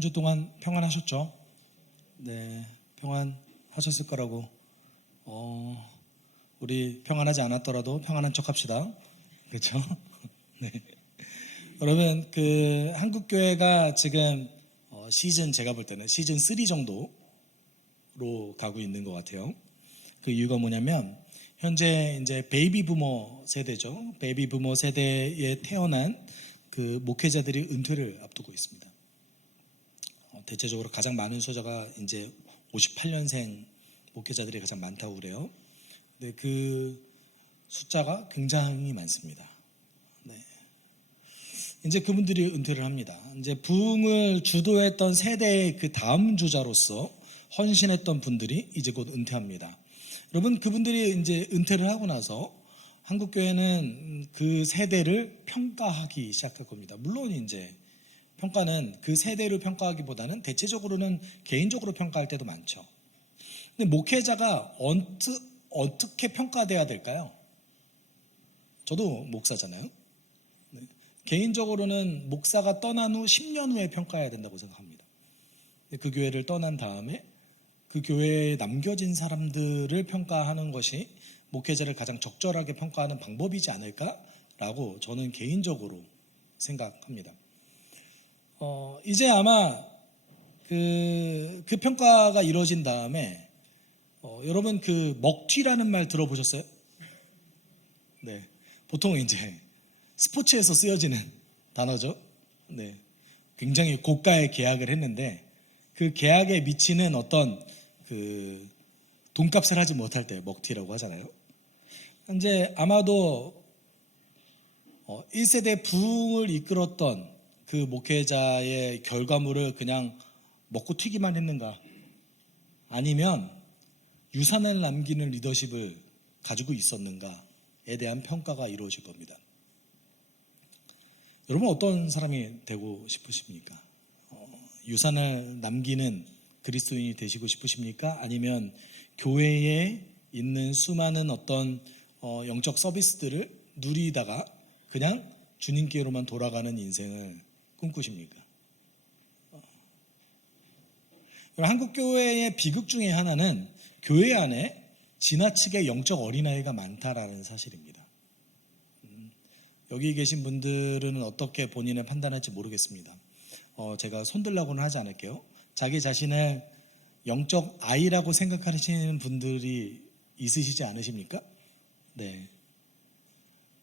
한 주 동안 평안하셨죠? 네, 평안하셨을 거라고. 우리 평안하지 않았더라도 평안한 척 합시다. 그렇죠? 네. 여러분, 한국 교회가 지금 제가 볼 때는 시즌 3 정도로 가고 있는 것 같아요. 그 이유가 뭐냐면 현재 이제 베이비 부머 세대죠. 베이비 부머 세대에 태어난 그 목회자들이 은퇴를 앞두고 있습니다. 대체적으로 가장 많은 수자가 이제 58년생 목회자들이 가장 많다고 그래요. 근데 그 숫자가 굉장히 많습니다. 네. 이제 그분들이 은퇴를 합니다. 이제 부흥을 주도했던 세대의 그 다음 주자로서 헌신했던 분들이 이제 곧 은퇴합니다. 여러분, 그분들이 이제 은퇴를 하고 나서 한국교회는 그 세대를 평가하기 시작할 겁니다. 물론 이제 평가는 그 세대를 평가하기보다는 대체적으로는 개인적으로 평가할 때도 많죠. 근데 목회자가 어떻게 평가돼야 될까요? 저도 목사잖아요. 네. 개인적으로는 목사가 떠난 후 10년 후에 평가해야 된다고 생각합니다. 그 교회를 떠난 다음에 그 교회에 남겨진 사람들을 평가하는 것이 목회자를 가장 적절하게 평가하는 방법이지 않을까라고 저는 개인적으로 생각합니다. 이제 아마 그 평가가 이루어진 다음에 여러분 그 먹튀라는 말 들어보셨어요? 네, 보통 이제 스포츠에서 쓰여지는 단어죠. 네, 굉장히 고가의 계약을 했는데 그 계약에 미치는 어떤 그 돈값을 하지 못할 때 먹튀라고 하잖아요. 이제 아마도 1세대 부흥을 이끌었던 그 목회자의 결과물을 그냥 먹고 튀기만 했는가, 아니면 유산을 남기는 리더십을 가지고 있었는가에 대한 평가가 이루어질 겁니다. 여러분, 어떤 사람이 되고 싶으십니까? 유산을 남기는 그리스도인이 되시고 싶으십니까? 아니면 교회에 있는 수많은 어떤 영적 서비스들을 누리다가 그냥 주님께로만 돌아가는 인생을 꿈꾸십니까? 한국교회의 비극 중에 하나는 교회 안에 지나치게 영적 어린아이가 많다라는 사실입니다. 여기 계신 분들은 어떻게 본인을 판단할지 모르겠습니다. 제가 손들라고는 하지 않을게요. 자기 자신을 영적 아이라고 생각하시는 분들이 있으시지 않으십니까? 네.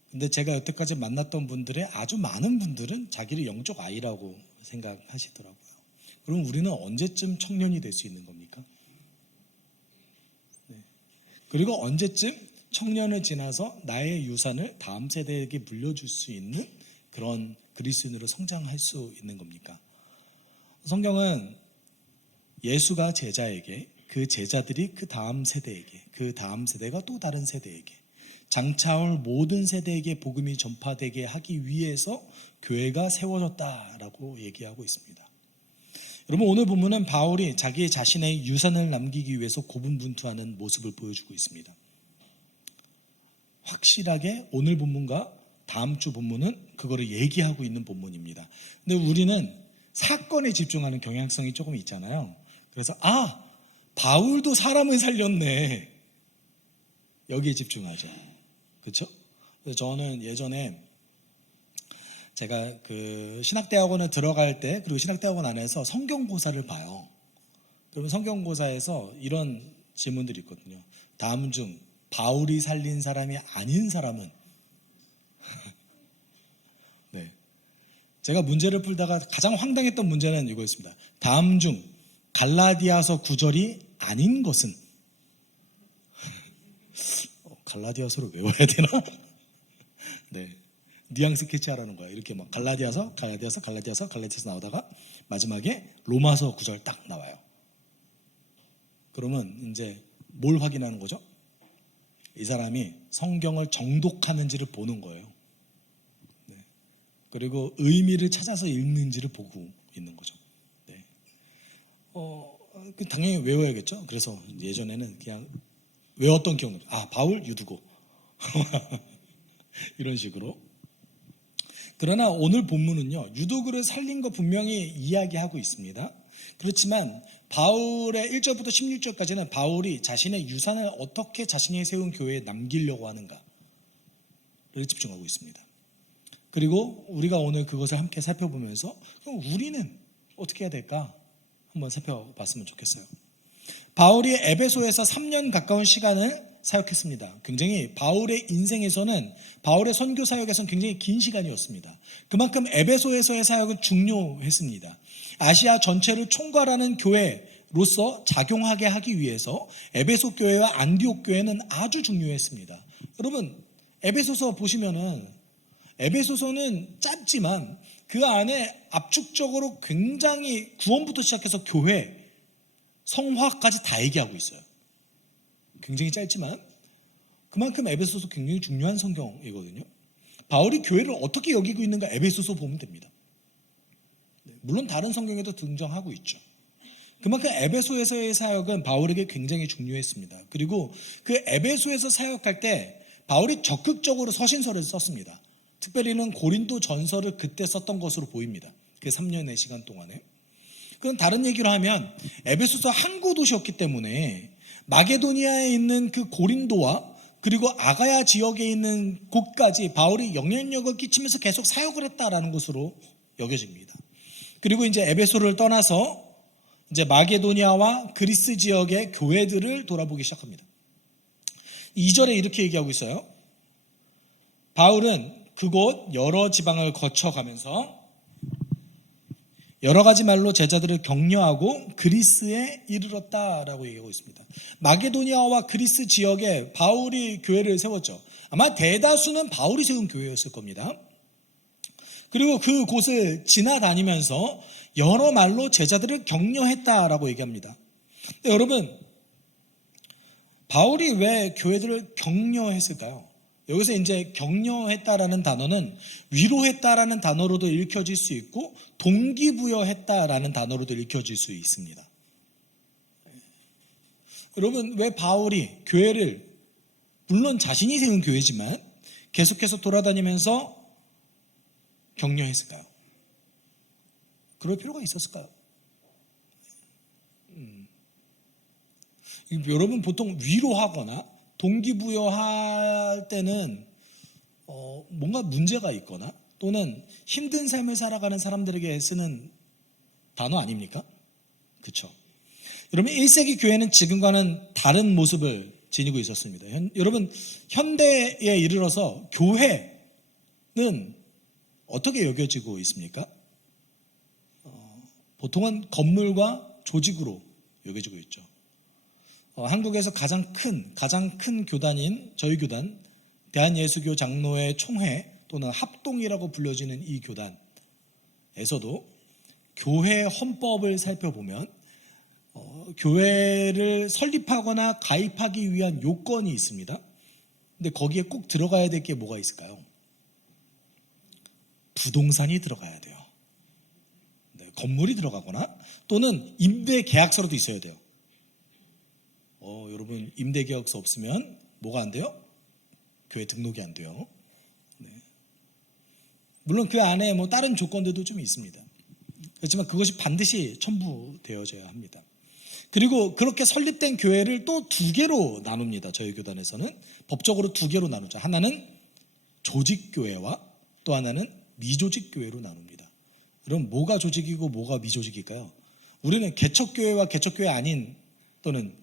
근데 제가 여태까지 만났던 분들의 아주 많은 분들은 자기를 영적 아이라고 생각하시더라고요. 그럼 우리는 언제쯤 청년이 될 수 있는 겁니까? 네. 그리고 언제쯤 청년을 지나서 나의 유산을 다음 세대에게 물려줄 수 있는 그런 그리스도인으로 성장할 수 있는 겁니까? 성경은 예수가 제자에게, 그 제자들이 그 다음 세대에게, 그 다음 세대가 또 다른 세대에게, 장차올 모든 세대에게 복음이 전파되게 하기 위해서 교회가 세워졌다라고 얘기하고 있습니다. 여러분, 오늘 본문은 바울이 자기 자신의 유산을 남기기 위해서 고분분투하는 모습을 보여주고 있습니다. 확실하게 오늘 본문과 다음 주 본문은 그거를 얘기하고 있는 본문입니다. 근데 우리는 사건에 집중하는 경향성이 조금 있잖아요. 그래서 바울도 사람을 살렸네, 여기에 집중하죠. 그렇죠? 그래서 저는 예전에 제가 그 신학대학원을 들어갈 때, 그리고 신학대학원 안에서 성경고사를 봐요. 그러면 성경고사에서 이런 질문들이 있거든요. 다음 중 바울이 살린 사람이 아닌 사람은? 네. 제가 문제를 풀다가 가장 황당했던 문제는 이거였습니다. 다음 중 갈라디아서 9절이 아닌 것은? 갈라디아서를 외워야 되나? 네. 뉘앙스 캐치하라는 거야. 이렇게 막 갈라디아서 나오다가 마지막에 로마서 9절 딱 나와요. 그러면 이제 뭘 확인하는 거죠? 이 사람이 성경을 정독하는지를 보는 거예요. 네. 그리고 의미를 찾아서 읽는지를 보고 있는 거죠. 네. 당연히 외워야겠죠. 그래서 예전에는 그냥 외웠던 기억나요. 바울, 유두고 이런 식으로. 그러나 오늘 본문은요, 유도그를 살린 거 분명히 이야기하고 있습니다. 그렇지만 바울의 1절부터 16절까지는 바울이 자신의 유산을 어떻게 자신이 세운 교회에 남기려고 하는가를 집중하고 있습니다. 그리고 우리가 오늘 그것을 함께 살펴보면서 그럼 우리는 어떻게 해야 될까 한번 살펴봤으면 좋겠어요. 바울이 에베소에서 3년 가까운 시간을 사역했습니다. 굉장히 바울의 인생에서는, 바울의 선교 사역에서는 굉장히 긴 시간이었습니다. 그만큼 에베소에서의 사역은 중요했습니다. 아시아 전체를 총괄하는 교회로서 작용하게 하기 위해서 에베소 교회와 안디옥 교회는 아주 중요했습니다. 여러분, 에베소서 보시면은 에베소서는 짧지만 그 안에 압축적으로 굉장히 구원부터 시작해서 교회, 성화까지 다 얘기하고 있어요. 굉장히 짧지만 그만큼 에베소서 굉장히 중요한 성경이거든요. 바울이 교회를 어떻게 여기고 있는가 에베소서 보면 됩니다. 물론 다른 성경에도 등장하고 있죠. 그만큼 에베소에서의 사역은 바울에게 굉장히 중요했습니다. 그리고 그 에베소에서 사역할 때 바울이 적극적으로 서신서를 썼습니다. 특별히는 고린도 전서를 그때 썼던 것으로 보입니다. 그 3년의 시간 동안에. 그건 다른 얘기로 하면 에베소서 항구 도시였기 때문에 마게도니아에 있는 그 고린도와 그리고 아가야 지역에 있는 곳까지 바울이 영향력을 끼치면서 계속 사역을 했다라는 것으로 여겨집니다. 그리고 이제 에베소를 떠나서 이제 마게도니아와 그리스 지역의 교회들을 돌아보기 시작합니다. 2절에 이렇게 얘기하고 있어요. 바울은 그곳 여러 지방을 거쳐가면서 여러 가지 말로 제자들을 격려하고 그리스에 이르렀다라고 얘기하고 있습니다. 마게도니아와 그리스 지역에 바울이 교회를 세웠죠. 아마 대다수는 바울이 세운 교회였을 겁니다. 그리고 그 곳을 지나다니면서 여러 말로 제자들을 격려했다라고 얘기합니다. 근데 여러분, 바울이 왜 교회들을 격려했을까요? 여기서 이제 격려했다라는 단어는 위로했다라는 단어로도 읽혀질 수 있고 동기부여했다라는 단어로도 읽혀질 수 있습니다. 여러분, 왜 바울이 교회를, 물론 자신이 세운 교회지만 계속해서 돌아다니면서 격려했을까요? 그럴 필요가 있었을까요? 여러분, 보통 위로하거나 동기부여할 때는 뭔가 문제가 있거나 또는 힘든 삶을 살아가는 사람들에게 쓰는 단어 아닙니까? 그렇죠? 여러분, 1세기 교회는 지금과는 다른 모습을 지니고 있었습니다. 여러분, 현대에 이르러서 교회는 어떻게 여겨지고 있습니까? 보통은 건물과 조직으로 여겨지고 있죠. 한국에서 가장 큰 교단인 저희 교단 대한예수교 장로회 총회 또는 합동이라고 불려지는 이 교단에서도 교회 헌법을 살펴보면 교회를 설립하거나 가입하기 위한 요건이 있습니다. 근데 거기에 꼭 들어가야 될 게 뭐가 있을까요? 부동산이 들어가야 돼요. 네, 건물이 들어가거나 또는 임대 계약서라도 있어야 돼요. 여러분, 임대 계약서 없으면 뭐가 안 돼요? 교회 등록이 안 돼요. 네. 물론 그 안에 뭐 다른 조건들도 좀 있습니다. 그렇지만 그것이 반드시 첨부되어져야 합니다. 그리고 그렇게 설립된 교회를 또 두 개로 나눕니다. 저희 교단에서는 법적으로 두 개로 나누죠. 하나는 조직교회와 또 하나는 미조직교회로 나눕니다. 그럼 뭐가 조직이고 뭐가 미조직일까요? 우리는 개척교회와 개척교회 아닌 또는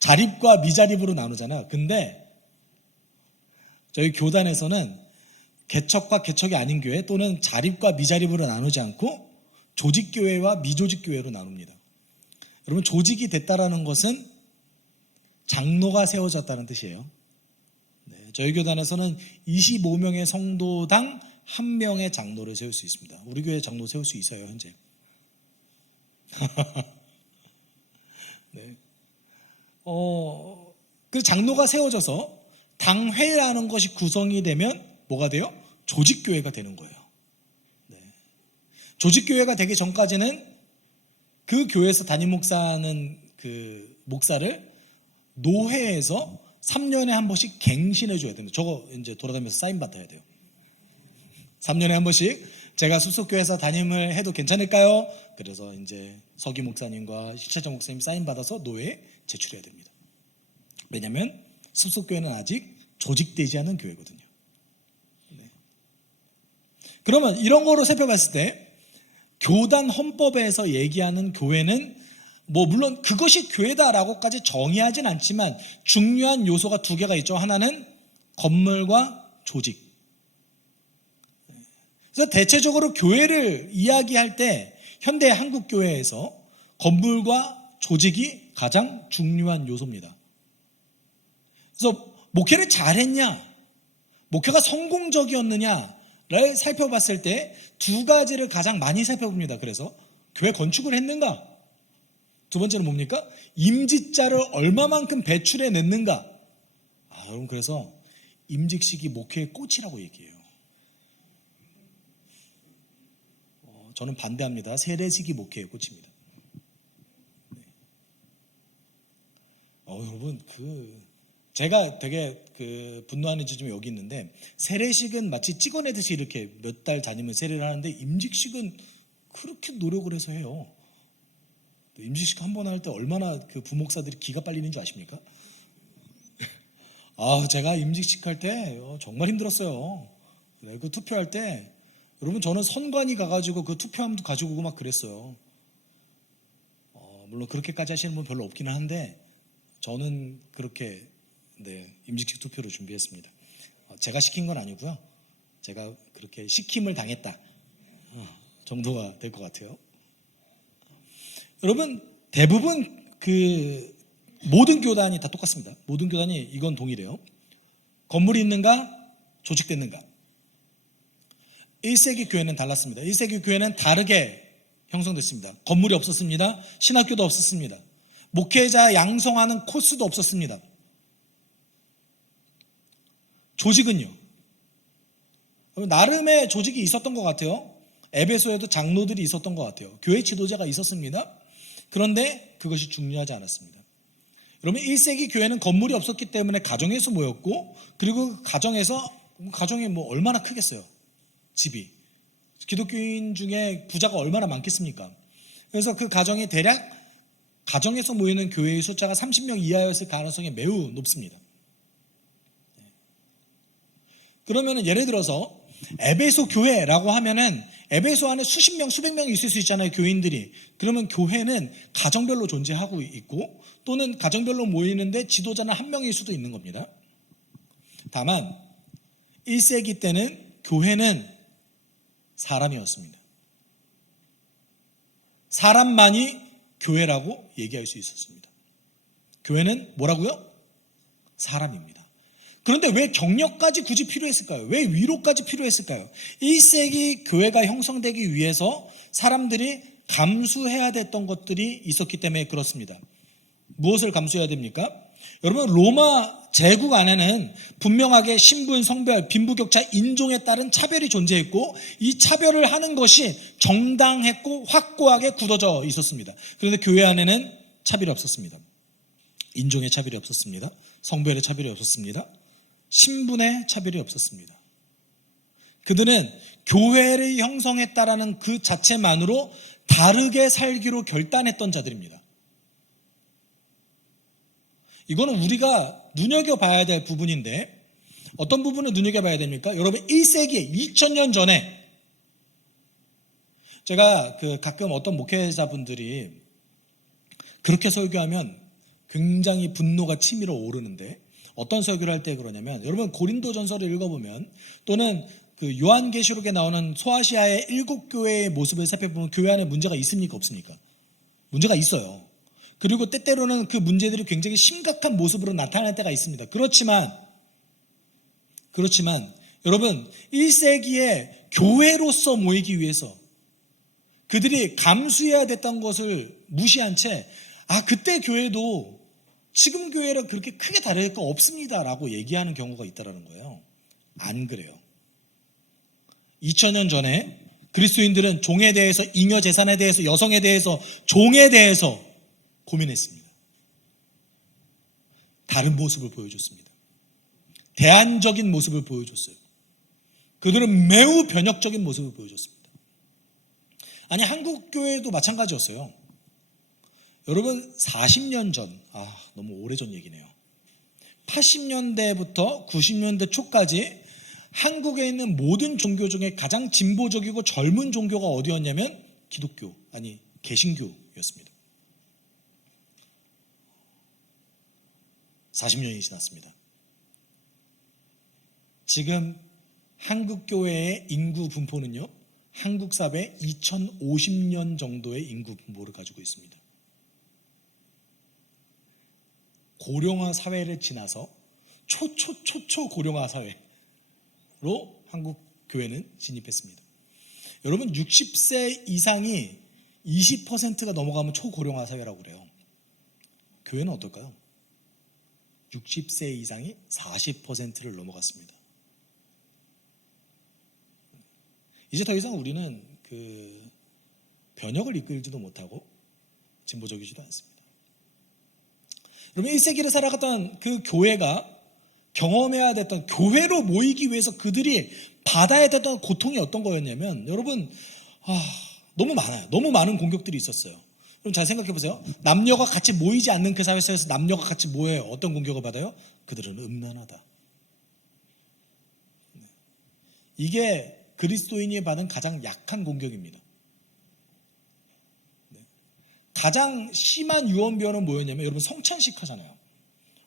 자립과 미자립으로 나누잖아요. 근데 저희 교단에서는 개척과 개척이 아닌 교회 또는 자립과 미자립으로 나누지 않고 조직교회와 미조직교회로 나눕니다. 여러분, 조직이 됐다라는 것은 장로가 세워졌다는 뜻이에요. 네, 저희 교단에서는 25명의 성도당 1명의 장로를 세울 수 있습니다. 우리 교회 장로 세울 수 있어요, 현재. 네. 그 장로가 세워져서 당회라는 것이 구성이 되면 뭐가 돼요? 조직교회가 되는 거예요. 네. 조직교회가 되기 전까지는 그 교회에서 담임 목사는 그 목사를 노회에서 3년에 한 번씩 갱신해 줘야 됩니다. 저거 이제 돌아다니면서 사인 받아야 돼요. 3년에 한 번씩 제가 숲속교회에서 담임을 해도 괜찮을까요? 그래서 이제 서기 목사님과 시차정 목사님 사인 받아서 노회에 제출해야 됩니다. 왜냐하면 숲속교회는 아직 조직되지 않은 교회거든요. 네. 그러면 이런 거로 살펴봤을 때 교단 헌법에서 얘기하는 교회는 뭐 물론 그것이 교회다라고까지 정의하진 않지만 중요한 요소가 두 개가 있죠. 하나는 건물과 조직. 그래서 대체적으로 교회를 이야기할 때 현대 한국 교회에서 건물과 조직이 가장 중요한 요소입니다. 그래서 목회를 잘했냐, 목회가 성공적이었느냐를 살펴봤을 때 두 가지를 가장 많이 살펴봅니다. 그래서 교회 건축을 했는가? 두 번째는 뭡니까? 임직자를 얼마만큼 배출해 냈는가? 여러분 그래서 임직식이 목회의 꽃이라고 얘기해요. 저는 반대합니다. 세례식이 목회의 꽃입니다. 네. 여러분 제가 되게 분노하는 지점이 여기 있는데 세례식은 마치 찍어내듯이 이렇게 몇 달 다니면 세례를 하는데 임직식은 그렇게 노력을 해서 해요. 임직식 한 번 할 때 얼마나 그 부목사들이 기가 빨리는 줄 아십니까? 제가 임직식 할 때 정말 힘들었어요. 그 투표할 때 여러분 저는 선관위 가가지고 그 투표함도 가지고 오고 막 그랬어요. 물론 그렇게까지 하시는 분 별로 없기는 한데 저는 그렇게 임직식 투표를 준비했습니다. 제가 시킨 건 아니고요. 제가 그렇게 시킴을 당했다 정도가 될 것 같아요. 여러분 대부분 모든 교단이 다 똑같습니다. 모든 교단이 이건 동일해요. 건물이 있는가? 조직됐는가? 1세기 교회는 달랐습니다. 1세기 교회는 다르게 형성됐습니다. 건물이 없었습니다. 신학교도 없었습니다. 목회자 양성하는 코스도 없었습니다. 조직은요? 나름의 조직이 있었던 것 같아요. 에베소에도 장로들이 있었던 것 같아요. 교회 지도자가 있었습니다. 그런데 그것이 중요하지 않았습니다. 여러분 1세기 교회는 건물이 없었기 때문에 가정에서 모였고 그리고 가정이 뭐 얼마나 크겠어요. 집이. 기독교인 중에 부자가 얼마나 많겠습니까? 그래서 그 가정이 대략 가정에서 모이는 교회의 숫자가 30명 이하였을 가능성이 매우 높습니다. 그러면 예를 들어서 에베소 교회라고 하면은 에베소 안에 수십 명, 수백 명이 있을 수 있잖아요, 교인들이. 그러면 교회는 가정별로 존재하고 있고 또는 가정별로 모이는데 지도자는 한 명일 수도 있는 겁니다. 다만 1세기 때는 교회는 사람이었습니다. 사람만이 교회라고 얘기할 수 있었습니다. 교회는 뭐라고요? 사람입니다. 그런데 왜 격려까지 굳이 필요했을까요? 왜 위로까지 필요했을까요? 1세기 교회가 형성되기 위해서 사람들이 감수해야 됐던 것들이 있었기 때문에 그렇습니다. 무엇을 감수해야 됩니까? 여러분 로마 제국 안에는 분명하게 신분, 성별, 빈부격차, 인종에 따른 차별이 존재했고 이 차별을 하는 것이 정당했고 확고하게 굳어져 있었습니다. 그런데 교회 안에는 차별이 없었습니다. 인종의 차별이 없었습니다. 성별의 차별이 없었습니다. 신분의 차별이 없었습니다. 그들은 교회를 형성했다라는 그 자체만으로 다르게 살기로 결단했던 자들입니다. 이거는 우리가 눈여겨봐야 될 부분인데 어떤 부분을 눈여겨봐야 됩니까? 여러분 1세기 2000년 전에 제가 가끔 어떤 목회자분들이 그렇게 설교하면 굉장히 분노가 치밀어 오르는데 어떤 설교를 할 때 그러냐면 여러분 고린도전서를 읽어보면 또는 요한계시록에 나오는 소아시아의 7교회의 모습을 살펴보면 교회 안에 문제가 있습니까? 없습니까? 문제가 있어요. 그리고 때때로는 그 문제들이 굉장히 심각한 모습으로 나타날 때가 있습니다. 그렇지만 여러분 1세기에 교회로서 모이기 위해서 그들이 감수해야 됐던 것을 무시한 채 그때 교회도 지금 교회랑 그렇게 크게 다를 거 없습니다라고 얘기하는 경우가 있다는 거예요. 안 그래요. 2000년 전에 그리스도인들은 종에 대해서, 잉여 재산에 대해서, 여성에 대해서, 종에 대해서 고민했습니다. 다른 모습을 보여줬습니다. 대안적인 모습을 보여줬어요. 그들은 매우 변혁적인 모습을 보여줬습니다. 아니, 한국 교회도 마찬가지였어요. 여러분, 40년 전, 너무 오래전 얘기네요. 80년대부터 90년대 초까지 한국에 있는 모든 종교 중에 가장 진보적이고 젊은 종교가 어디였냐면 기독교, 아니 개신교였습니다. 40년이 지났습니다. 지금 한국 교회의 인구 분포는요, 한국 사회 2050년 정도의 인구 분포를 가지고 있습니다. 고령화 사회를 지나서 초고령화 사회로 한국 교회는 진입했습니다. 여러분, 60세 이상이 20%가 넘어가면 초고령화 사회라고 그래요. 교회는 어떨까요? 60세 이상이 40%를 넘어갔습니다. 이제 더 이상 우리는 변혁을 이끌지도 못하고 진보적이지도 않습니다. 여러분, 1세기를 살아갔던 그 교회가 경험해야 됐던, 교회로 모이기 위해서 그들이 받아야 됐던 고통이 어떤 거였냐면, 여러분, 너무 많아요. 너무 많은 공격들이 있었어요. 여러분, 잘 생각해 보세요. 남녀가 같이 모이지 않는 그 사회에서 남녀가 같이 모여요. 어떤 공격을 받아요? 그들은 음란하다. 이게 그리스도인이 받은 가장 약한 공격입니다. 가장 심한 유언비어는 뭐였냐면, 여러분, 성찬식 하잖아요.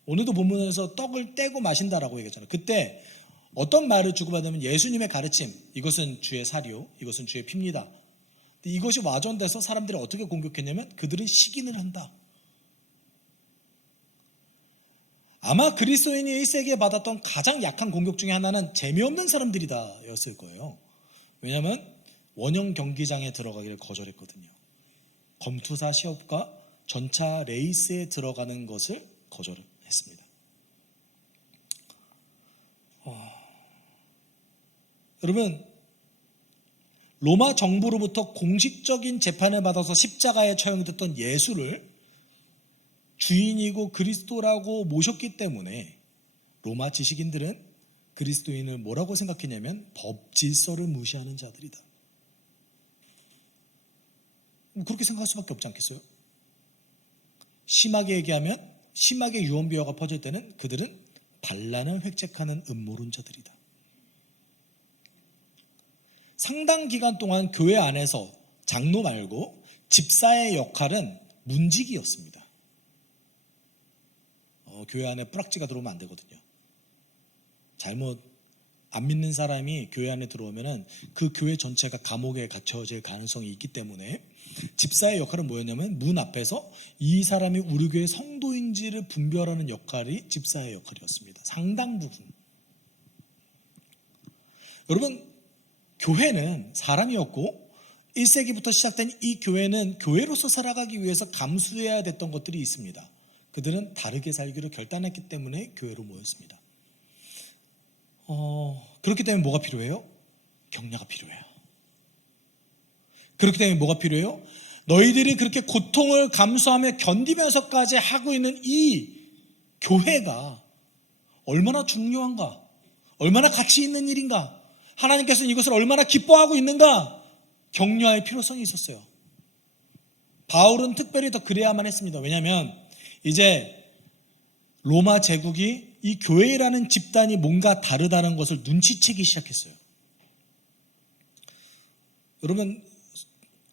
오늘도 본문에서 떡을 떼고 마신다라고 얘기했잖아요. 그때 어떤 말을 주고받으면 예수님의 가르침, 이것은 주의 살이요, 이것은 주의 피입니다. 이것이 와전돼서 사람들이 어떻게 공격했냐면, 그들은 시기를 한다. 아마 그리스도인이 1세기에 받았던 가장 약한 공격 중에 하나는 재미없는 사람들이다 였을 거예요. 왜냐하면 원형 경기장에 들어가기를 거절했거든요. 검투사 시합과 전차 레이스에 들어가는 것을 거절했습니다. 여러분, 로마 정부로부터 공식적인 재판을 받아서 십자가에 처형됐던 예수를 주인이고 그리스도라고 모셨기 때문에 로마 지식인들은 그리스도인을 뭐라고 생각했냐면 법 질서를 무시하는 자들이다. 그렇게 생각할 수밖에 없지 않겠어요? 심하게 얘기하면, 심하게 유언비어가 퍼질 때는 그들은 반란을 획책하는 음모론자들이다. 상당 기간 동안 교회 안에서 장로 말고 집사의 역할은 문지기였습니다. 교회 안에 뿌락지가 들어오면 안 되거든요. 잘못 안 믿는 사람이 교회 안에 들어오면은 그 교회 전체가 감옥에 갇혀질 가능성이 있기 때문에 집사의 역할은 뭐였냐면, 문 앞에서 이 사람이 우리 교회 성도인지를 분별하는 역할이 집사의 역할이었습니다. 상당 부분. 여러분, 교회는 사람이었고 1세기부터 시작된 이 교회는 교회로서 살아가기 위해서 감수해야 됐던 것들이 있습니다. 그들은 다르게 살기로 결단했기 때문에 교회로 모였습니다. 그렇기 때문에 뭐가 필요해요? 격려가 필요해요. 그렇기 때문에 뭐가 필요해요? 너희들이 그렇게 고통을 감수하며 견디면서까지 하고 있는 이 교회가 얼마나 중요한가? 얼마나 가치 있는 일인가? 하나님께서는 이것을 얼마나 기뻐하고 있는가? 격려할 필요성이 있었어요. 바울은 특별히 더 그래야만 했습니다. 왜냐하면 이제 로마 제국이 이 교회라는 집단이 뭔가 다르다는 것을 눈치채기 시작했어요. 여러분,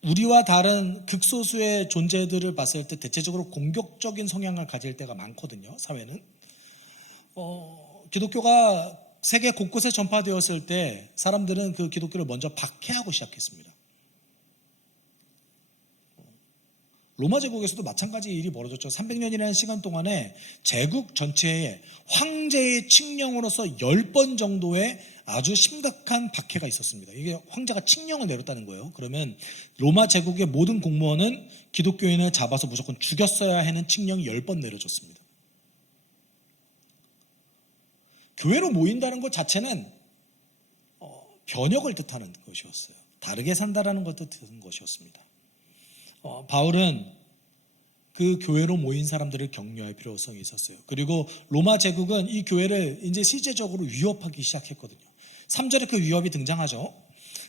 우리와 다른 극소수의 존재들을 봤을 때 대체적으로 공격적인 성향을 가질 때가 많거든요. 사회는. 기독교가 세계 곳곳에 전파되었을 때 사람들은 그 기독교를 먼저 박해하고 시작했습니다. 로마 제국에서도 마찬가지 일이 벌어졌죠. 300년이라는 시간 동안에 제국 전체에 황제의 칙령으로서 10번 정도의 아주 심각한 박해가 있었습니다. 이게 황제가 칙령을 내렸다는 거예요. 그러면 로마 제국의 모든 공무원은 기독교인을 잡아서 무조건 죽였어야 하는 칙령이 10번 내려졌습니다. 교회로 모인다는 것 자체는 변혁을 뜻하는 것이었어요. 다르게 산다라는 것도 뜻하는 것이었습니다. 바울은 그 교회로 모인 사람들을 격려할 필요성이 있었어요. 그리고 로마 제국은 이 교회를 이제 실제적으로 위협하기 시작했거든요. 3절에 그 위협이 등장하죠.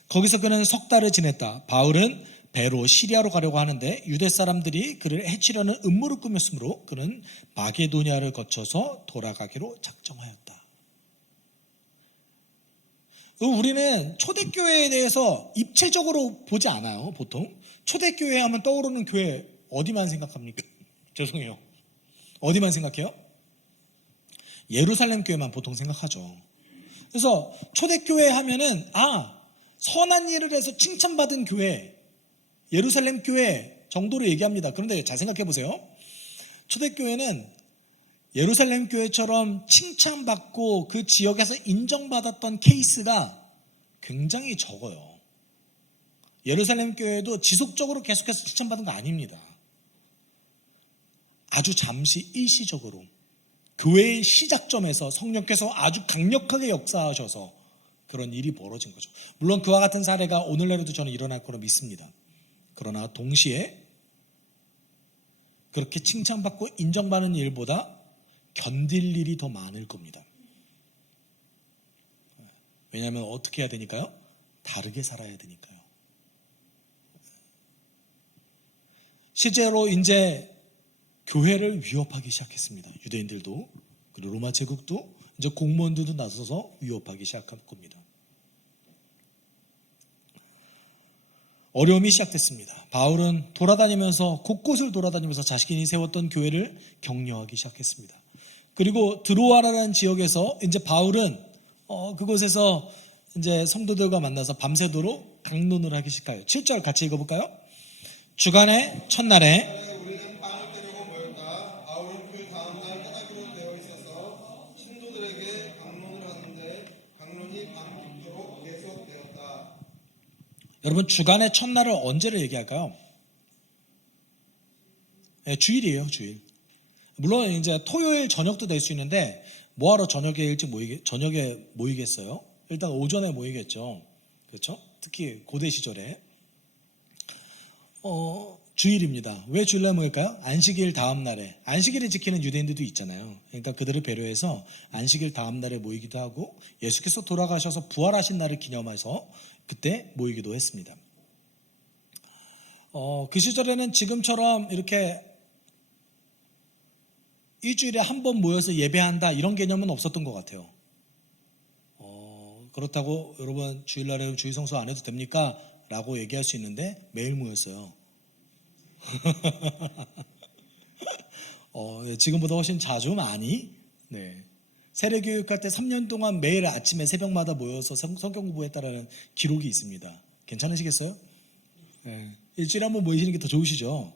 거기서 그는 석 달을 지냈다. 바울은 배로 시리아로 가려고 하는데 유대 사람들이 그를 해치려는 음모를 꾸몄으므로 그는 마게도니아를 거쳐서 돌아가기로 작정하였다. 우리는 초대교회에 대해서 입체적으로 보지 않아요. 보통 초대교회 하면 떠오르는 교회 어디만 생각합니까? 죄송해요. 어디만 생각해요? 예루살렘 교회만 보통 생각하죠. 그래서 초대교회 하면은 선한 일을 해서 칭찬받은 교회, 예루살렘 교회 정도로 얘기합니다. 그런데 잘 생각해 보세요. 초대교회는 예루살렘 교회처럼 칭찬받고 그 지역에서 인정받았던 케이스가 굉장히 적어요. 예루살렘 교회도 지속적으로 계속해서 칭찬받은 거 아닙니다. 아주 잠시 일시적으로 교회의 시작점에서 성령께서 아주 강력하게 역사하셔서 그런 일이 벌어진 거죠. 물론 그와 같은 사례가 오늘날에도 저는 일어날 거로 믿습니다. 그러나 동시에 그렇게 칭찬받고 인정받는 일보다 견딜 일이 더 많을 겁니다. 왜냐하면 어떻게 해야 되니까요? 다르게 살아야 되니까요. 실제로 이제 교회를 위협하기 시작했습니다. 유대인들도, 그리고 로마 제국도, 이제 공무원들도 나서서 위협하기 시작할 겁니다. 어려움이 시작됐습니다. 바울은 곳곳을 돌아다니면서 자신이 세웠던 교회를 격려하기 시작했습니다. 그리고 드로아라는 지역에서 이제 바울은 그곳에서 이제 성도들과 만나서 밤새도록 강론을 하기 시작해요. 7절 같이 읽어볼까요? 주간의 첫날에 우리는 빵을 떼려고 모였다. 바울은 그 다음날 떠나기로 되어 있어서 신도들에게 강론을 하는데 강론이 밤 깊도록 계속되었다. 여러분, 주간의 첫날을 언제를 얘기할까요? 네, 주일이에요, 주일. 물론 이제 토요일 저녁도 될 수 있는데 뭐하러 저녁에 일찍 저녁에 모이겠어요? 일단 오전에 모이겠죠. 그렇죠? 특히 고대 시절에 주일입니다. 왜 주일날 모일까요? 안식일 다음 날에, 안식일을 지키는 유대인들도 있잖아요. 그러니까 그들을 배려해서 안식일 다음 날에 모이기도 하고 예수께서 돌아가셔서 부활하신 날을 기념해서 그때 모이기도 했습니다. 그 시절에는 지금처럼 이렇게 일주일에 한 번 모여서 예배한다 이런 개념은 없었던 것 같아요. 그렇다고 여러분 주일날에 주일 성수 안 해도 됩니까? 라고 얘기할 수 있는데 매일 모였어요. 네, 지금보다 훨씬 자주 많이. 네. 세례교육할 때 3년 동안 매일 아침에 새벽마다 모여서 성경 공부했다라는 기록이 있습니다. 괜찮으시겠어요? 네. 일주일에 한 번 모이시는 게 더 좋으시죠?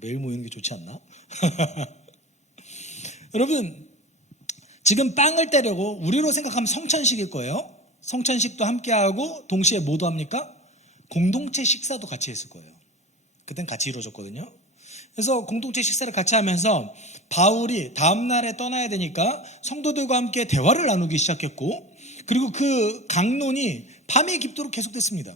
매일 모이는 게 좋지 않나? 여러분, 지금 빵을 떼려고 우리로 생각하면 성찬식일 거예요. 성찬식도 함께하고 동시에 뭐도 합니까? 공동체 식사도 같이 했을 거예요. 그땐 같이 이루어졌거든요. 그래서 공동체 식사를 같이 하면서 바울이 다음 날에 떠나야 되니까 성도들과 함께 대화를 나누기 시작했고, 그리고 그 강론이 밤이 깊도록 계속됐습니다.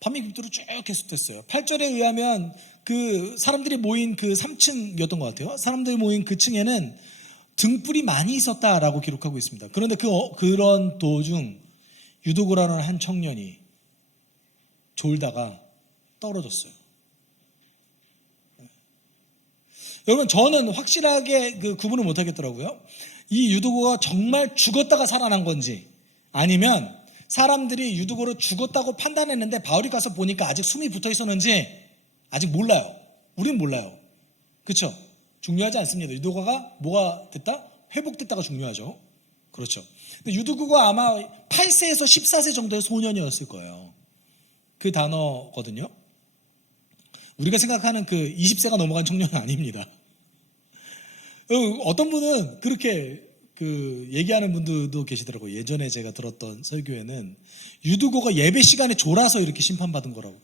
밤이 깊도록 쭉 계속됐어요. 8절에 의하면 그 사람들이 모인 그 3층이었던 것 같아요. 사람들이 모인 그 층에는 등불이 많이 있었다라고 기록하고 있습니다. 그런데 그런 도중 유도고라는 한 청년이 졸다가 떨어졌어요. 여러분, 저는 확실하게 그 구분을 못 하겠더라고요. 이 유도고가 정말 죽었다가 살아난 건지, 아니면 사람들이 유두고로 죽었다고 판단했는데 바울이 가서 보니까 아직 숨이 붙어 있었는지 아직 몰라요. 우리는 몰라요. 그렇죠? 중요하지 않습니다. 유두고가 뭐가 됐다? 회복됐다가 중요하죠. 그렇죠. 근데 유두고가 아마 8세에서 14세 정도의 소년이었을 거예요. 그 단어거든요. 우리가 생각하는 그 20세가 넘어간 청년은 아닙니다. 어떤 분은 그렇게 얘기하는 분들도 계시더라고요. 예전에 제가 들었던 설교에는 유두고가 예배 시간에 졸아서 이렇게 심판받은 거라고.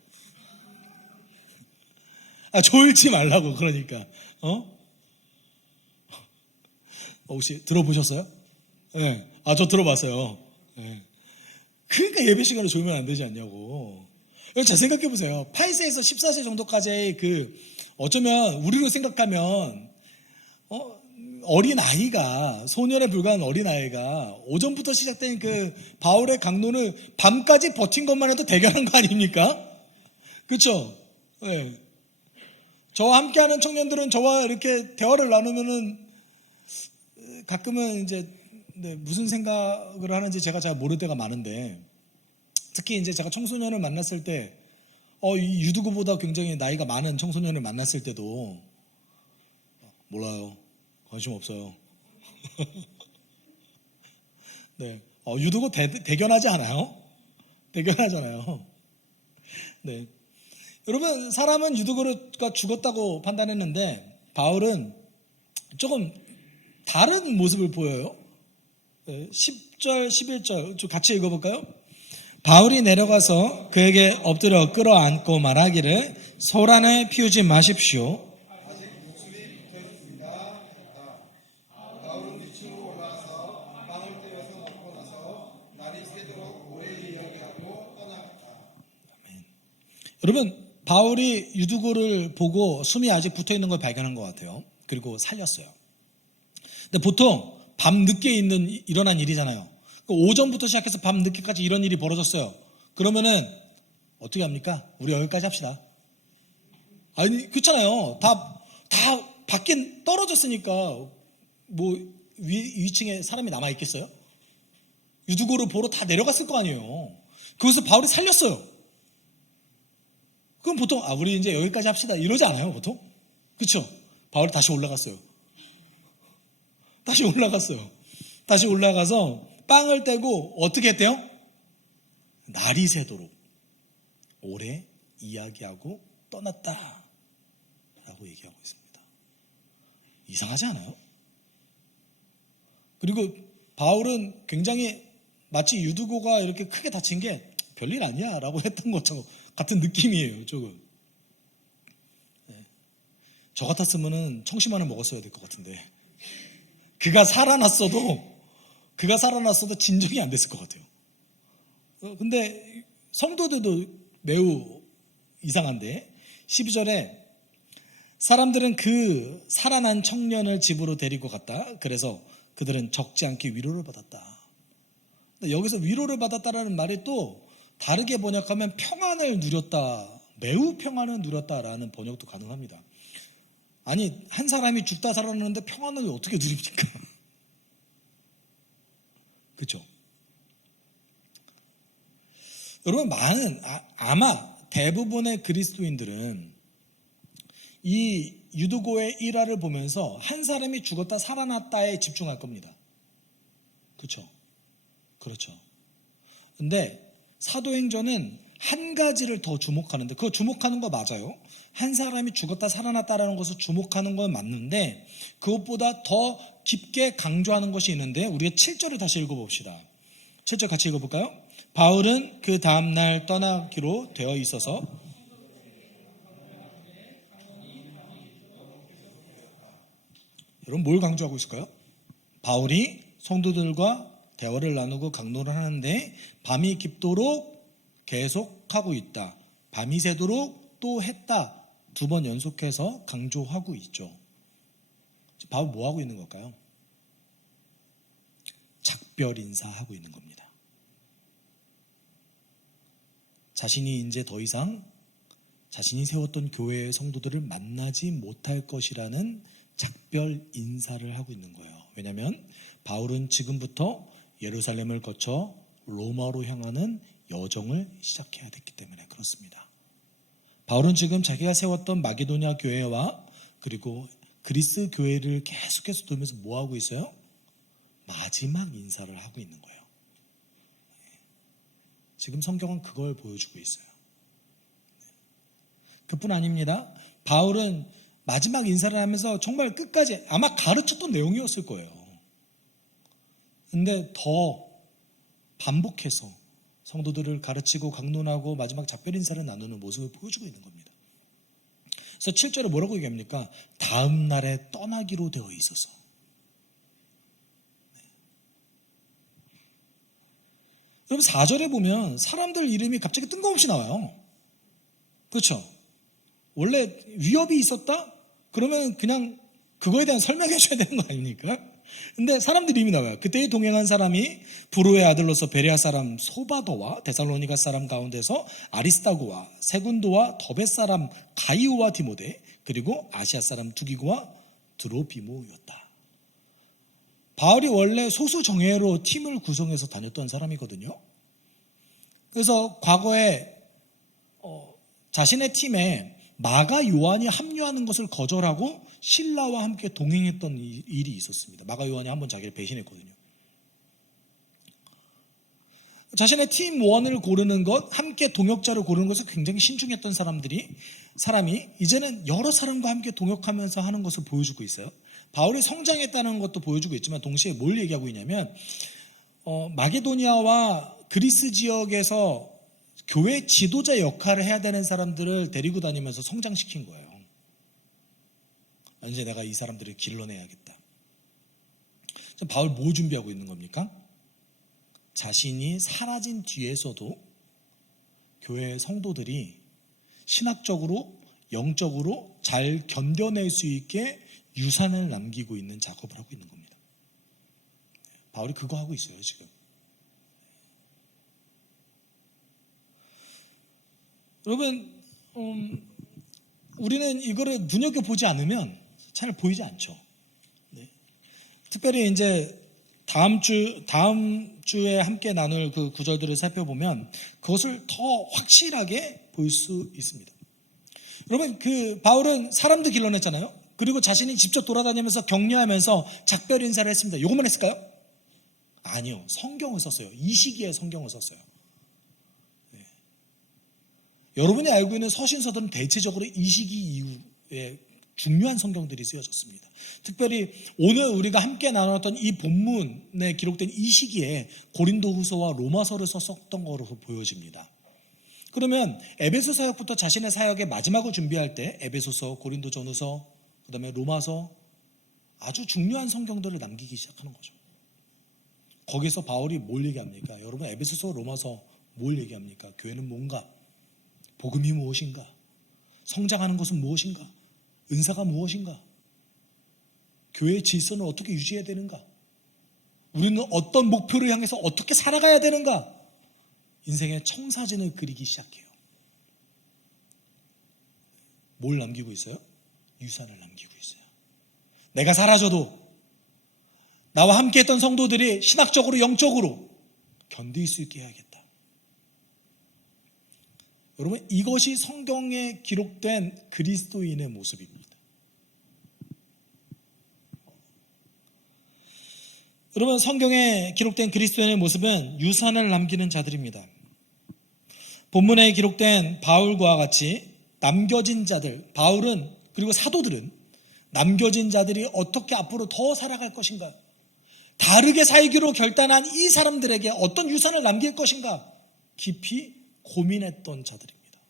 졸지 말라고, 그러니까. 혹시 들어보셨어요? 네. 저 들어봤어요. 네. 그러니까 예배 시간에 졸면 안 되지 않냐고. 잘 생각해보세요. 8세에서 14세 정도까지의 어쩌면 우리로 생각하면, 어린아이가, 소년에 불과한 어린아이가 오전부터 시작된 그 바울의 강론을 밤까지 버틴 것만 해도 대견한 거 아닙니까? 그렇죠? 네. 저와 함께하는 청년들은 저와 이렇게 대화를 나누면은 가끔은 이제 무슨 생각을 하는지 제가 잘 모를 때가 많은데, 특히 이제 제가 청소년을 만났을 때 이 유두구보다 굉장히 나이가 많은 청소년을 만났을 때도 몰라요. 관심 없어요. 네. 유두구 대견하지 않아요? 대견하잖아요. 네. 여러분, 사람은 유두구가 죽었다고 판단했는데 바울은 조금 다른 모습을 보여요. 10절, 11절 좀 같이 읽어볼까요? 바울이 내려가서 그에게 엎드려 끌어안고 말하기를 소란을 피우지 마십시오. 아직 목숨이 붙어 있습니다. 바울은 위층으로 올라가서 빵을 떼어서 먹고 나서 날이 새도록 오래 이야기하고 떠나갔다. 여러분, 바울이 유두구를 보고 숨이 아직 붙어 있는 걸 발견한 것 같아요. 그리고 살렸어요. 근데 보통 밤 늦게 일어난 일이잖아요. 오전부터 시작해서 밤 늦게까지 이런 일이 벌어졌어요. 그러면은 어떻게 합니까? 우리 여기까지 합시다. 아니, 그렇잖아요. 다 밖에 떨어졌으니까 뭐 위층에 사람이 남아 있겠어요? 유두고를 보러 다 내려갔을 거 아니에요. 거기서 바울이 살렸어요. 그럼 보통 우리 이제 여기까지 합시다 이러지 않아요, 보통? 그렇죠? 바울이 다시 올라갔어요. 다시 올라가서 빵을 떼고 어떻게 했대요? 날이 새도록 오래 이야기하고 떠났다 라고 얘기하고 있습니다. 이상하지 않아요? 그리고 바울은 굉장히 마치 유두고가 이렇게 크게 다친 게 별일 아니야 라고 했던 것처럼 같은 느낌이에요, 조금. 저 같았으면 청심환을 먹었어야 될 것 같은데, 그가 살아났어도 진정이 안 됐을 것 같아요. 근데 성도들도 매우 이상한데, 12절에 사람들은 그 살아난 청년을 집으로 데리고 갔다. 그래서 그들은 적지 않게 위로를 받았다. 여기서 위로를 받았다라는 말이 또 다르게 번역하면 평안을 누렸다, 매우 평안을 누렸다라는 번역도 가능합니다. 아니, 한 사람이 죽다 살아났는데 평안을 어떻게 누립니까? 그렇죠? 여러분, 아마 대부분의 그리스도인들은 이 유두고의 일화를 보면서 한 사람이 죽었다 살아났다에 집중할 겁니다. 그렇죠? 그렇죠. 근데 사도행전은 한 가지를 더 주목하는데, 그거 주목하는 거 맞아요. 한 사람이 죽었다 살아났다라는 것을 주목하는 건 맞는데, 그것보다 더 깊게 강조하는 것이 있는데, 우리가 7절을 다시 읽어봅시다. 7절 같이 읽어볼까요? 바울은 그 다음날 떠나기로 되어 있어서 여러분, 뭘 강조하고 있을까요? 바울이 성도들과 대화를 나누고 강론을 하는데 밤이 깊도록 계속하고 있다. 밤이 새도록 또 했다. 2번 연속해서 강조하고 있죠. 바울 뭐 하고 있는 걸까요? 작별 인사하고 있는 겁니다. 자신이 이제 더 이상 자신이 세웠던 교회의 성도들을 만나지 못할 것이라는 작별 인사를 하고 있는 거예요. 왜냐하면 바울은 지금부터 예루살렘을 거쳐 로마로 향하는 여정을 시작해야 됐기 때문에 그렇습니다. 바울은 지금 자기가 세웠던 마게도냐 교회와 그리고 그리스 교회를 계속해서 돌면서 뭐 하고 있어요? 마지막 인사를 하고 있는 거예요. 지금 성경은 그걸 보여주고 있어요. 그뿐 아닙니다. 바울은 마지막 인사를 하면서 정말 끝까지 아마 가르쳤던 내용이었을 거예요. 근데 더 반복해서 성도들을 가르치고 강론하고 마지막 작별 인사를 나누는 모습을 보여주고 있는 겁니다. 그래서 7절에 뭐라고 얘기합니까? 다음 날에 떠나기로 되어 있어서. 여러분, 4절에 보면 사람들 이름이 갑자기 뜬금없이 나와요. 그렇죠? 원래 위협이 있었다? 그러면 그냥 그거에 대한 설명해 줘야 되는 거 아닙니까? 근데 사람들이 이미 나와요. 그때 동행한 사람이 브로의 아들로서 베레아 사람 소바도와 데살로니가 사람 가운데서 아리스타고와 세군도와 더베 사람 가이오와 디모데 그리고 아시아 사람 두기고와 드로비모였다. 바울이 원래 소수 정예로 팀을 구성해서 다녔던 사람이거든요. 그래서 과거에 자신의 팀에 마가 요한이 합류하는 것을 거절하고 신라와 함께 동행했던 일이 있었습니다. 마가 요한이 한번 자기를 배신했거든요. 자신의 팀원을 고르는 것, 함께 동역자를 고르는 것을 굉장히 신중했던 사람이 이제는 여러 사람과 함께 동역하면서 하는 것을 보여주고 있어요. 바울이 성장했다는 것도 보여주고 있지만 동시에 뭘 얘기하고 있냐면 마게도니아와 그리스 지역에서 교회 지도자 역할을 해야 되는 사람들을 데리고 다니면서 성장시킨 거예요. 이제 내가 이 사람들을 길러내야겠다. 바울 뭐 준비하고 있는 겁니까? 자신이 사라진 뒤에서도 교회 성도들이 신학적으로 영적으로 잘 견뎌낼 수 있게 유산을 남기고 있는 작업을 하고 있는 겁니다. 바울이 그거 하고 있어요 지금. 여러분 우리는 이거를 눈여겨보지 않으면 잘 보이지 않죠. 네. 특별히 이제 다음 주에 함께 나눌 그 구절들을 살펴보면 그것을 더 확실하게 볼 수 있습니다. 여러분 그 바울은 사람도 길러냈잖아요. 그리고 자신이 직접 돌아다니면서 격려하면서 작별 인사를 했습니다. 이것만 했을까요? 아니요. 성경을 썼어요. 이 시기에 성경을 썼어요. 네. 여러분이 알고 있는 서신서들은 대체적으로 이 시기 이후에 중요한 성경들이 쓰여졌습니다. 특별히 오늘 우리가 함께 나눴던 이 본문에 기록된 이 시기에 고린도후서와 로마서를 썼던 것으로 보여집니다. 그러면 에베소 사역부터 자신의 사역의 마지막을 준비할 때 에베소서, 고린도전후서, 그 다음에 로마서 아주 중요한 성경들을 남기기 시작하는 거죠. 거기서 바울이 뭘 얘기합니까? 여러분 에베소서, 로마서 뭘 얘기합니까? 교회는 뭔가? 복음이 무엇인가? 성장하는 것은 무엇인가? 은사가 무엇인가? 교회의 질서는 어떻게 유지해야 되는가? 우리는 어떤 목표를 향해서 어떻게 살아가야 되는가? 인생의 청사진을 그리기 시작해요. 뭘 남기고 있어요? 유산을 남기고 있어요. 내가 사라져도 나와 함께 했던 성도들이 신학적으로 영적으로 견딜 수 있게 해야겠다. 여러분 이것이 성경에 기록된 그리스도인의 모습입니다. 여러분 성경에 기록된 그리스도인의 모습은 유산을 남기는 자들입니다. 본문에 기록된 바울과 같이 남겨진 자들, 바울은 그리고 사도들은 남겨진 자들이 어떻게 앞으로 더 살아갈 것인가, 다르게 살기로 결단한 이 사람들에게 어떤 유산을 남길 것인가 깊이 고민했던 자들입니다.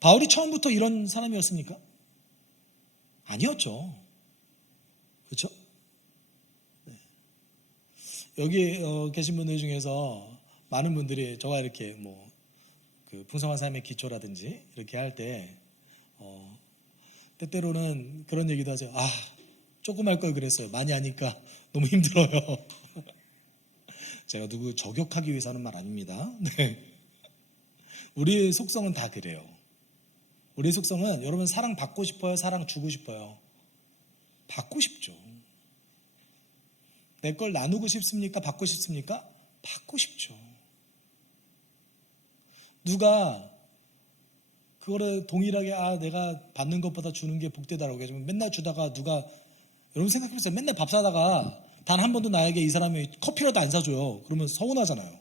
바울이 처음부터 이런 사람이었습니까? 아니었죠. 그렇죠? 네. 여기 계신 분들 중에서 많은 분들이 저와 이렇게 그 풍성한 삶의 기초라든지 이렇게 할 때 때때로는 그런 얘기도 하세요. 조금 할 걸 그랬어요. 많이 하니까 너무 힘들어요. 제가 누구 저격하기 위해서 하는 말 아닙니다. 네. 우리의 속성은 다 그래요. 우리의 속성은 여러분 사랑 받고 싶어요? 사랑 주고 싶어요? 받고 싶죠. 내 걸 나누고 싶습니까? 받고 싶습니까? 받고 싶죠. 누가 그거를 동일하게 내가 받는 것보다 주는 게 복되다라고 하지만 맨날 주다가 누가 여러분 생각해보세요. 맨날 밥 사다가 단 한 번도 나에게 이 사람이 커피라도 안 사줘요. 그러면 서운하잖아요.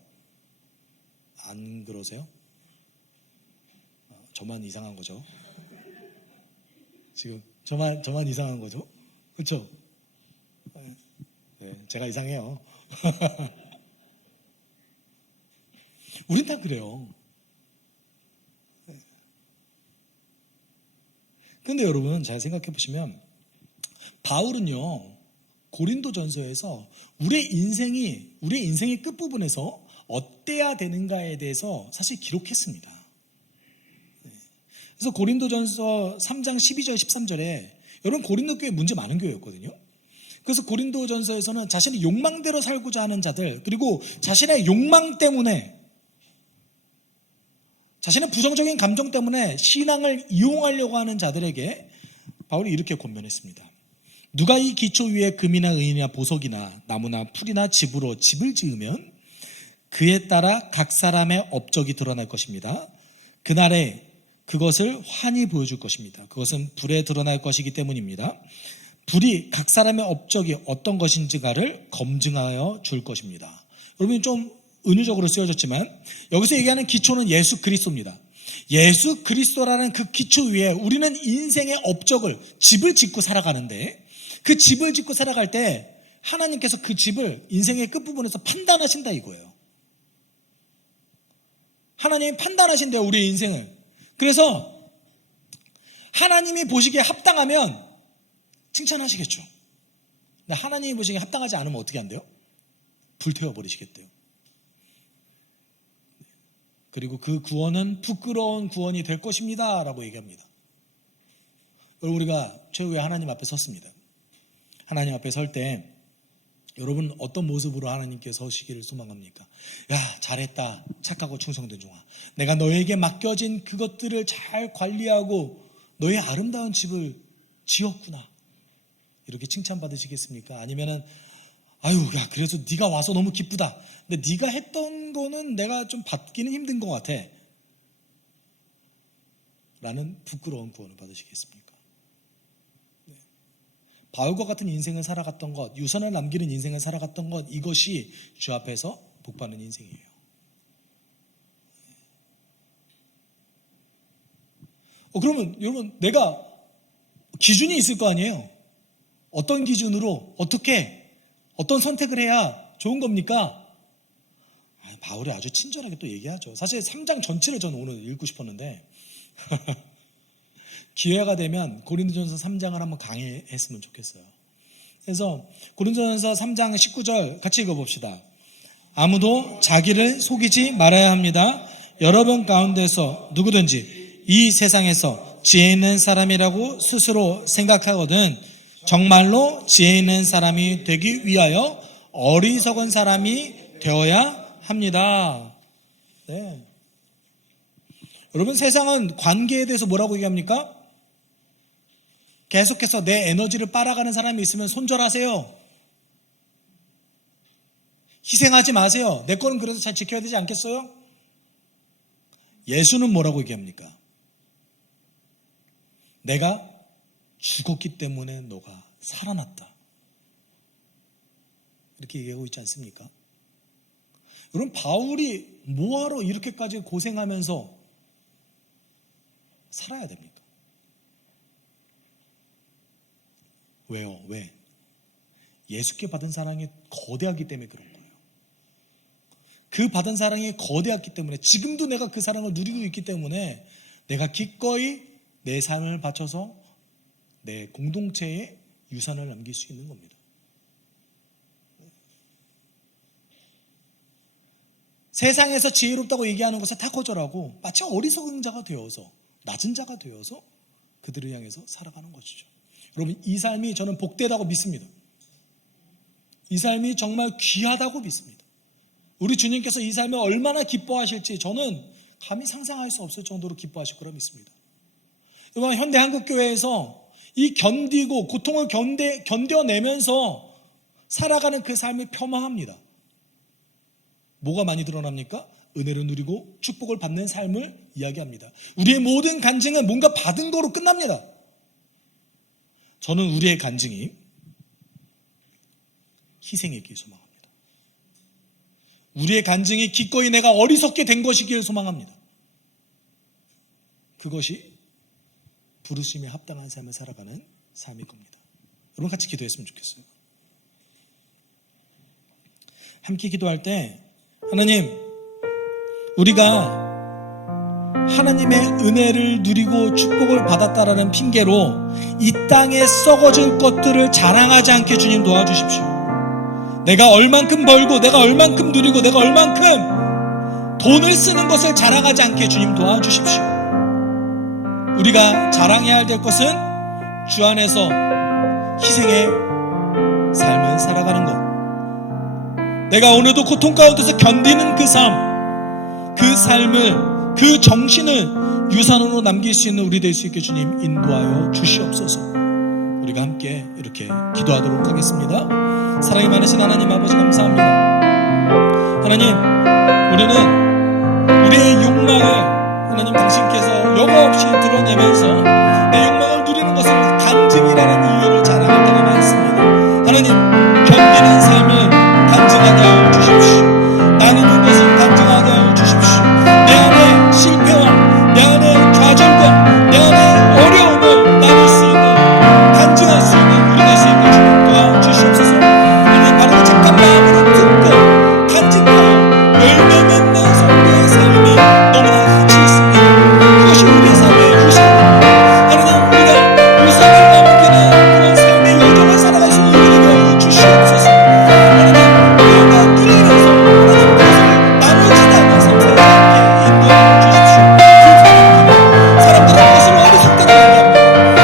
안 그러세요? 저만 이상한 거죠. 지금 저만 이상한 거죠. 그렇죠? 네, 제가 이상해요. 우린 다 그래요. 그런데 여러분 잘 생각해 보시면 바울은요 고린도전서에서 우리의 인생의 끝부분에서 어때야 되는가에 대해서 사실 기록했습니다. 그래서 고린도전서 3장 12절 13절에 여러분 고린도 교회 문제 많은 교회였거든요. 그래서 고린도전서에서는 자신의 욕망대로 살고자 하는 자들, 그리고 자신의 욕망 때문에, 자신의 부정적인 감정 때문에 신앙을 이용하려고 하는 자들에게 바울이 이렇게 권면했습니다. 누가 이 기초 위에 금이나 은이나 보석이나 나무나 풀이나 집으로 집을 지으면 그에 따라 각 사람의 업적이 드러날 것입니다. 그날에 그것을 환히 보여줄 것입니다. 그것은 불에 드러날 것이기 때문입니다. 불이 각 사람의 업적이 어떤 것인지가를 검증하여 줄 것입니다. 여러분 좀 은유적으로 쓰여졌지만 여기서 얘기하는 기초는 예수 그리스도입니다. 예수 그리스도라는 그 기초 위에 우리는 인생의 업적을, 집을 짓고 살아가는데, 그 집을 짓고 살아갈 때 하나님께서 그 집을 인생의 끝부분에서 판단하신다 이거예요. 하나님이 판단하신대요, 우리의 인생을. 그래서 하나님이 보시기에 합당하면 칭찬하시겠죠. 근데 하나님이 보시기에 합당하지 않으면 어떻게 한대요? 불태워버리시겠대요. 그리고 그 구원은 부끄러운 구원이 될 것입니다 라고 얘기합니다. 여러분, 우리가 최후에 하나님 앞에 섰습니다. 하나님 앞에 설 때 여러분 어떤 모습으로 하나님께 서시기를 소망합니까? 야, 잘했다, 착하고 충성된 종아, 내가 너에게 맡겨진 그것들을 잘 관리하고 너의 아름다운 집을 지었구나, 이렇게 칭찬받으시겠습니까? 아니면은 아유, 야, 그래서 네가 와서 너무 기쁘다, 근데 네가 했던 거는 내가 좀 받기는 힘든 것 같아 라는 부끄러운 구원을 받으시겠습니까? 네. 바울과 같은 인생을 살아갔던 것, 유산을 남기는 인생을 살아갔던 것, 이것이 주 앞에서 복받는 인생이에요. 그러면 여러분, 내가 기준이 있을 거 아니에요? 어떤 기준으로 어떤 선택을 해야 좋은 겁니까? 바울이 아주 친절하게 또 얘기하죠. 사실 3장 전체를 저는 오늘 읽고 싶었는데 기회가 되면 고린도전서 3장을 한번 강의했으면 좋겠어요. 그래서 고린도전서 3장 19절 같이 읽어봅시다. 아무도 자기를 속이지 말아야 합니다. 여러분 가운데서 누구든지 이 세상에서 지혜 있는 사람이라고 스스로 생각하거든 정말로 지혜 있는 사람이 되기 위하여 어리석은 사람이 되어야 합니다. 네. 여러분, 세상은 관계에 대해서 뭐라고 얘기합니까? 계속해서 내 에너지를 빨아가는 사람이 있으면 손절하세요. 희생하지 마세요. 내 거는 그래도 잘 지켜야 되지 않겠어요? 예수는 뭐라고 얘기합니까? 내가 죽었기 때문에 너가 살아났다, 이렇게 얘기하고 있지 않습니까? 여러분, 바울이 뭐하러 이렇게까지 고생하면서 살아야 됩니까? 왜요? 왜? 예수께 받은 사랑이 거대하기 때문에 그런 거예요. 그 받은 사랑이 거대했기 때문에, 지금도 내가 그 사랑을 누리고 있기 때문에 내가 기꺼이 내 삶을 바쳐서 내 공동체에 유산을 남길 수 있는 겁니다. 세상에서 지혜롭다고 얘기하는 것을 다 거절하고 마치 어리석은 자가 되어서, 낮은 자가 되어서 그들을 향해서 살아가는 것이죠. 여러분, 이 삶이 저는 복되다고 믿습니다. 이 삶이 정말 귀하다고 믿습니다. 우리 주님께서 이 삶을 얼마나 기뻐하실지 저는 감히 상상할 수 없을 정도로 기뻐하실 거라 믿습니다. 여러분, 현대 한국교회에서 이 견디고 고통을 견뎌내면서 살아가는 그 삶이 폄하합니다. 뭐가 많이 드러납니까? 은혜를 누리고 축복을 받는 삶을 이야기합니다. 우리의 모든 간증은 뭔가 받은 거로 끝납니다. 저는 우리의 간증이 희생이길 소망합니다. 우리의 간증이 기꺼이 내가 어리석게 된 것이길 소망합니다. 그것이 부르심에 합당한 삶을 살아가는 삶일 겁니다. 여러분, 같이 기도했으면 좋겠어요. 함께 기도할 때, 하나님, 우리가 하나님의 은혜를 누리고 축복을 받았다라는 핑계로 이 땅에 썩어진 것들을 자랑하지 않게 주님 도와주십시오. 내가 얼만큼 벌고, 내가 얼만큼 누리고, 내가 얼만큼 돈을 쓰는 것을 자랑하지 않게 주님 도와주십시오. 우리가 자랑해야 될 것은 주 안에서 희생의 삶을 살아가는 것. 내가 오늘도 고통 가운데서 견디는 그 삶, 그 삶을, 그 정신을 유산으로 남길 수 있는 우리 될 수 있게 주님 인도하여 주시옵소서. 우리가 함께 이렇게 기도하도록 하겠습니다. 사랑이 많으신 하나님 아버지 감사합니다. 하나님, 우리는 우리의 욕망을 하나님 당신께서 여과 없이 드러내면서 내 욕망을 누리는 것을 간증이라는 이유를 자랑할 때가 많습니다. 하나님, 견디는 삶을 간증하게 하여 주십시오. 나누는 것을 간증하게 하여 주십시오. 내 안에 실패와 내 안에 좌절과 내 안에 어려움을 나눌 수 있는, 간증할 수 있는 우리 될 수 있는 주님 도와주시옵소서. 하나님, 바로 착한 마음으로 듣고 간증하여 열매 맺는 성도의 삶이 너무나 가치 있습니다. 그것이 우리의 삶의 유산입니다. 하나님, 우리가 유산을 남기는 그런 삶의 여정을 살아갈 수 있는 우리가 되어 주시옵소서. 하나님, 우리가 누리면서 하나님 그것을 나누지도 삶 살지 않게 인도하여 주십시오. 불편합니다. 사람들은 그것을 어리석다고 얘기합니다.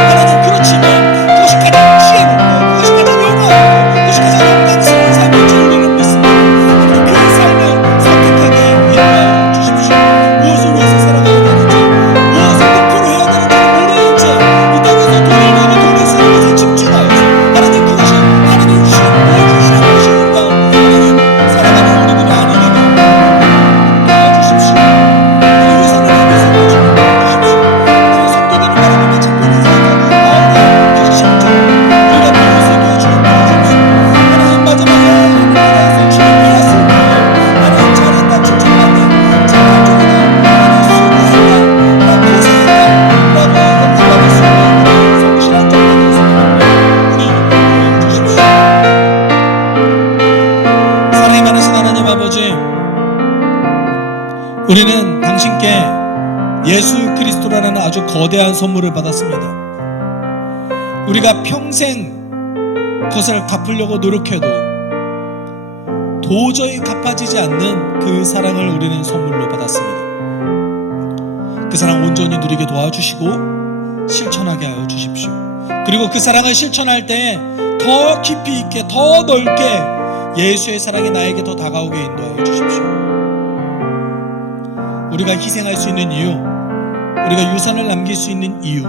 하나님, 그렇지만 그것이 가장 지혜롭고 그것이 가장 영광이고 그것이 가장 영광스러운 삶인 줄 우리는 믿습니다. 하나님, 그 삶을 선택하게 인도하여 주십시오. 무엇을 위해서 살아가야 되는지, 무엇을 목표로 해야 되는지를 모르는 채 이 땅에서 돈을 벌고 돈을 쓰는 것에 집중하여서 하나님, 그것이 하나님 주신 모든 것이니까 하나님, 살아가는 우리들이 아니게 도와주십시오. 하나님, 유산을 위해서 도와주십시오. 하나님, 성도들을 바라보며 자꾸 있는 생각이 마음에 그 심정 우리가 배울 수 있게 도와주십시오. 하나님, 마지막에 하나님 나라에서 주님 배웠을 때 하나님, 잘했다 칭찬받는 잘한 쪽이다, 하나님 수고했다, 나 고생했다 라고 영광받을 수 있는 우리 성실한 쪽이다 될 수 있는 우리 도와주십시오. 사랑이 많으신 하나님 아버지, 우리는 당신께 예수 그리스도라는 아주 거대한 선물을 받았습니다. 우리가 평생 그것을 갚으려고 노력해도 도저히 갚아지지 않는 그 사랑을 우리는 선물로 받았습니다. 그 사랑 온전히 누리게 도와주시고 실천하게 하여 주십시오. 그리고 그 사랑을 실천할 때 더 깊이 있게, 더 넓게 예수의 사랑이 나에게 더 다가오게 인도하여 주십시오. 우리가 희생할 수 있는 이유, 우리가 유산을 남길 수 있는 이유,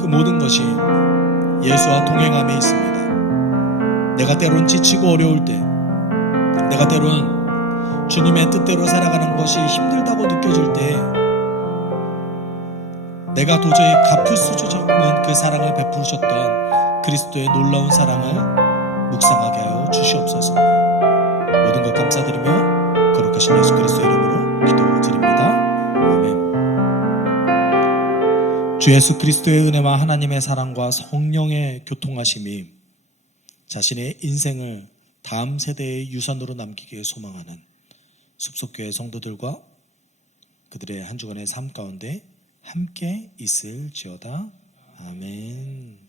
그 모든 것이 예수와 동행함에 있습니다. 내가 때론 지치고 어려울 때, 내가 때론 주님의 뜻대로 살아가는 것이 힘들다고 느껴질 때, 내가 도저히 갚을 수조차 없는 그 사랑을 베푸셨던 그리스도의 놀라운 사랑을 묵상하게 하여 주시옵소서. 모든 것 감사드리며 거룩하신 예수 그리스도의 이름으로 기도드립니다. 아멘. 주 예수 그리스도의 은혜와 하나님의 사랑과 성령의 교통하심이 자신의 인생을 다음 세대의 유산으로 남기기에 소망하는 숲속교회 성도들과 그들의 한 주간의 삶 가운데 함께 있을지어다. 아멘.